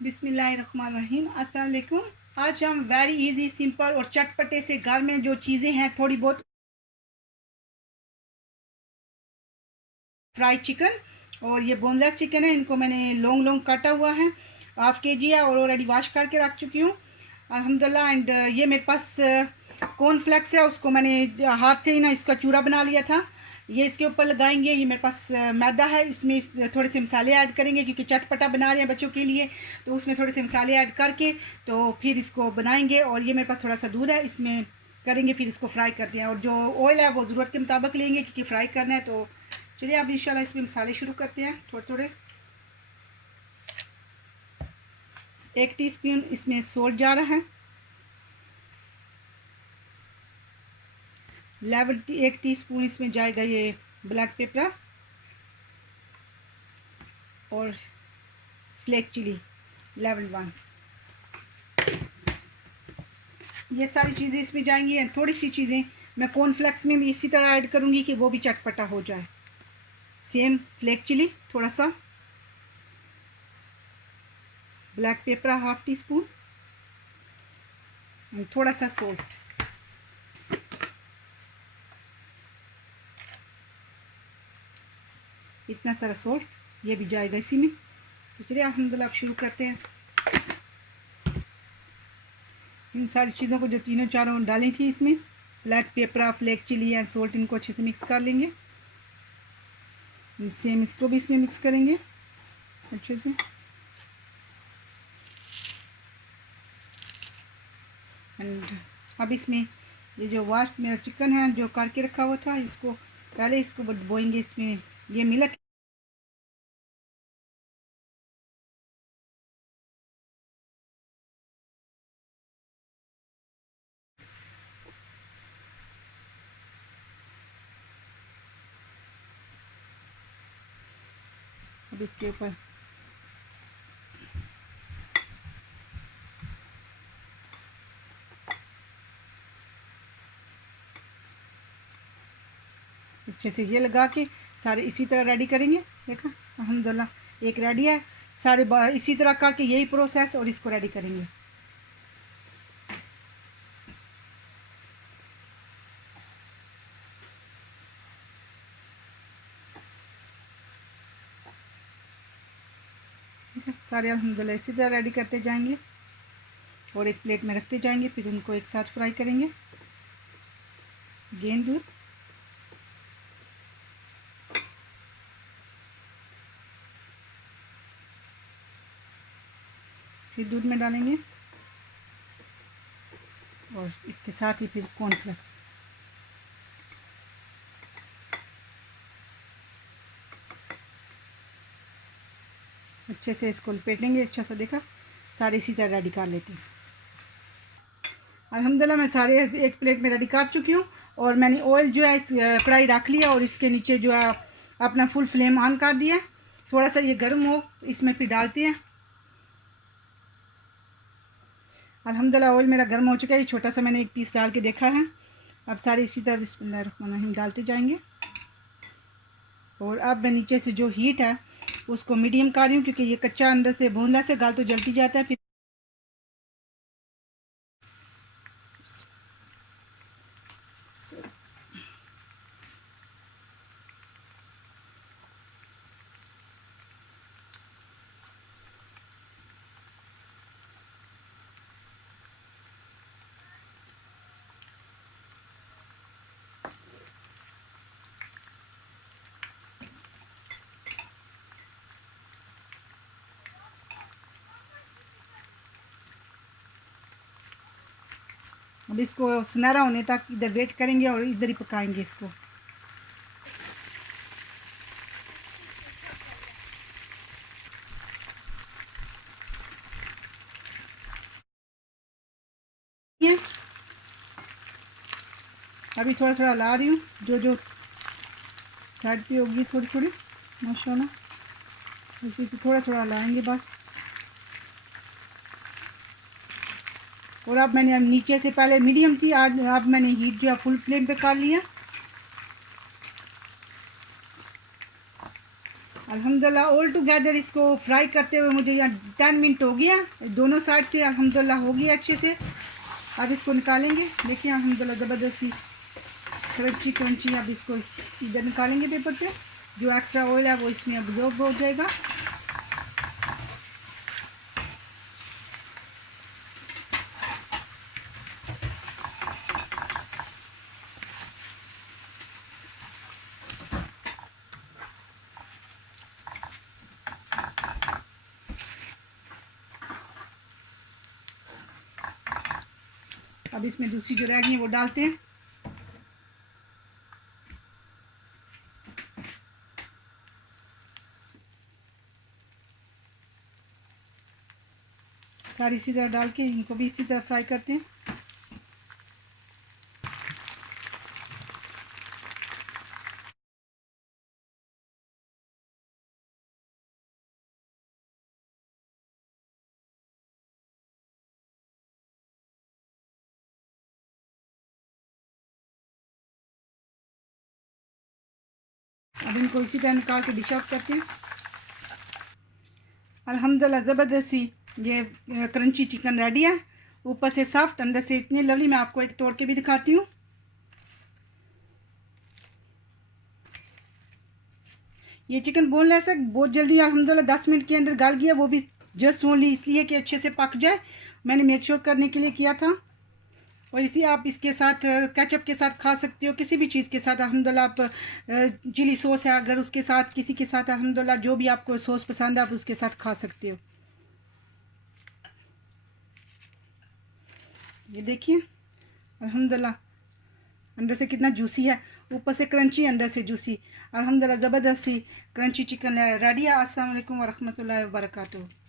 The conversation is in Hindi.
बिस्मिल्लाहिर्रहमानिर्रहीम। अस्सलाम वालेकुम। आज हम वेरी इजी, सिंपल और चटपटे से घर में जो चीज़ें हैं थोड़ी बहुत, फ्राई चिकन और ये बोनलेस चिकन है। इनको मैंने लॉन्ग लॉन्ग काटा हुआ है, हाफ के जी है और ऑलरेडी वॉश करके रख चुकी हूँ अल्हम्दुलिल्लाह। एंड ये मेरे पास कॉर्नफ्लेक्स है, उसको मैंने हाथ से ही ना इसका चूरा बना लिया था। ये इसके ऊपर लगाएंगे। ये मेरे पास मैदा है, इसमें थोड़े से मसाले ऐड करेंगे क्योंकि चटपटा बना रहे हैं बच्चों के लिए, तो उसमें थोड़े से मसाले ऐड करके तो फिर इसको बनाएंगे। और ये मेरे पास थोड़ा सा दूध है, इसमें करेंगे, फिर इसको फ्राई करते हैं। और जो ऑयल है वो ज़रूरत के मुताबिक लेंगे क्योंकि फ्राई करना है। तो चलिए अब इंशाल्लाह इसमें मसाले शुरू करते हैं थोड़े थोड़े। 1 टीस्पून इसमें सोल्ट जा रहा है, 1 टीस्पून इसमें जाएगा ये ब्लैक पेपर और फ्लेक चिली लेवल 1। ये सारी चीज़ें इसमें जाएंगी। एंड थोड़ी सी चीज़ें मैं कॉर्नफ्लेक्स में भी इसी तरह ऐड करूँगी कि वो भी चटपटा हो जाए। सेम फ्लेक चिली थोड़ा सा, ब्लैक पेपर 1/2 टीस्पून, थोड़ा सा सोल्ट। इतना सारा सोल्ट ये भी जाएगा इसी में। तो चलिए अल्हम्दुलिल्लाह अब शुरू करते हैं। इन सारी चीज़ों को जो तीनों चारों डाली थी इसमें, black pepper, flake chilli and salt, इनको अच्छे से मिक्स कर लेंगे। सेम इसको भी इसमें मिक्स करेंगे अच्छे से। एंड अब इसमें ये जो वाश मेरा चिकन है जो करके रखा हुआ था, इसको पहले इसको बोएंगे इसमें। ये मिल्क अब इसके ऊपर अच्छे से ये लगा के सारे इसी तरह रेडी करेंगे। देखा अल्हम्दुलिल्लाह एक रेडी है। सारे इसी तरह करके यही प्रोसेस और इसको रेडी करेंगे। ठीक है, सारे अल्हम्दुलिल्लाह इसी तरह रेडी करते जाएंगे और एक प्लेट में रखते जाएंगे। फिर उनको एक साथ फ्राई करेंगे। गेंद दूध, फिर दूध में डालेंगे और इसके साथ ही फिर कॉर्नफ्लेक्स। अच्छे से इसको लपेट लेंगे अच्छा सा। देखा सारे इसी तरह रेडी कर लेती हूँ। अल्हम्दुलिल्लाह मैं सारे एक प्लेट में रेडी कर चुकी हूँ। और मैंने ऑयल जो है कढ़ाई रख लिया और इसके नीचे जो है अपना फुल फ्लेम ऑन कर दिया। थोड़ा सा ये गर्म हो, इसमें फिर डालते हैं। अल्हम्दुलिल्लाह ऑयल मेरा गर्म हो चुका है। छोटा सा मैंने एक पीस डाल के देखा है। अब सारे इसी तरह बिस्मिल्लाहिर्रहमानिर्रहीम डालते जाएंगे। और अब मैं नीचे से जो हीट है उसको मीडियम कर रही हूँ क्योंकि ये कच्चा अंदर से भूनने से गाल तो जलती जाता है। फिर अब इसको सुनहरा होने तक इधर वेट करेंगे और इधर ही पकाएंगे इसको। अभी थोड़ा थोड़ा ला रही हूँ, जो जो साइड पे होगी थोड़ी थोड़ी माशाल्लाह इसी से थोड़ा थोड़ा लाएंगे बस। और अब मैंने नीचे से पहले मीडियम थी, आज अब मैंने हीट जो है फुल फ्लेम पे कर लिया। अल्हम्दुलिल्लाह ऑल टुगेदर इसको फ्राई करते हुए मुझे यहाँ 10 मिनट हो गया, दोनों साइड से अल्हम्दुलिल्लाह हो गया अच्छे से। अब इसको निकालेंगे, देखिए अल्हम्दुलिल्लाह ज़बरदस्ती क्रंची क्रंची। अब इसको इधर निकालेंगे पेपर पे, जो एक्स्ट्रा ऑयल है वो इसमें अब्जॉर्ब हो जाएगा। अब इसमें दूसरी जो रह गई है वो डालते हैं। सारी इसी तरह डाल के इनको भी इसी तरह फ्राई करते हैं। अब इनको इसी तरह निकाल के डिश आउट करते हैं। अल्हम्दुलिल्लाह ज़बरदस्ती ये क्रंची चिकन रेडी है, ऊपर से सॉफ्ट अंदर से इतनी लवली। मैं आपको एक तोड़ के भी दिखाती हूँ। ये चिकन बोनलेस है, बहुत जल्दी अल्हम्दुलिल्लाह 10 मिनट के अंदर गल गया, वो भी जस्ट ओनली इसलिए कि अच्छे से पक जाए, मैंने मेक श्योर करने के लिए किया था। और इसी आप इसके साथ केचप के साथ खा सकते हो, किसी भी चीज़ के साथ अल्हम्दुलिल्लाह। आप चिली सॉस है अगर उसके साथ, किसी के साथ अल्हम्दुलिल्लाह जो भी आपको सॉस पसंद है आप उसके साथ खा सकते हो। ये देखिए अल्हम्दुलिल्लाह अंदर से कितना जूसी है, ऊपर से क्रंची अंदर से जूसी। अल्हम्दुलिल्लाह ज़बरदस्ती क्रंची चिकन रेडी है। अस्सलाम वालेकुम वरहमतुल्लाहि वबरकातुहू।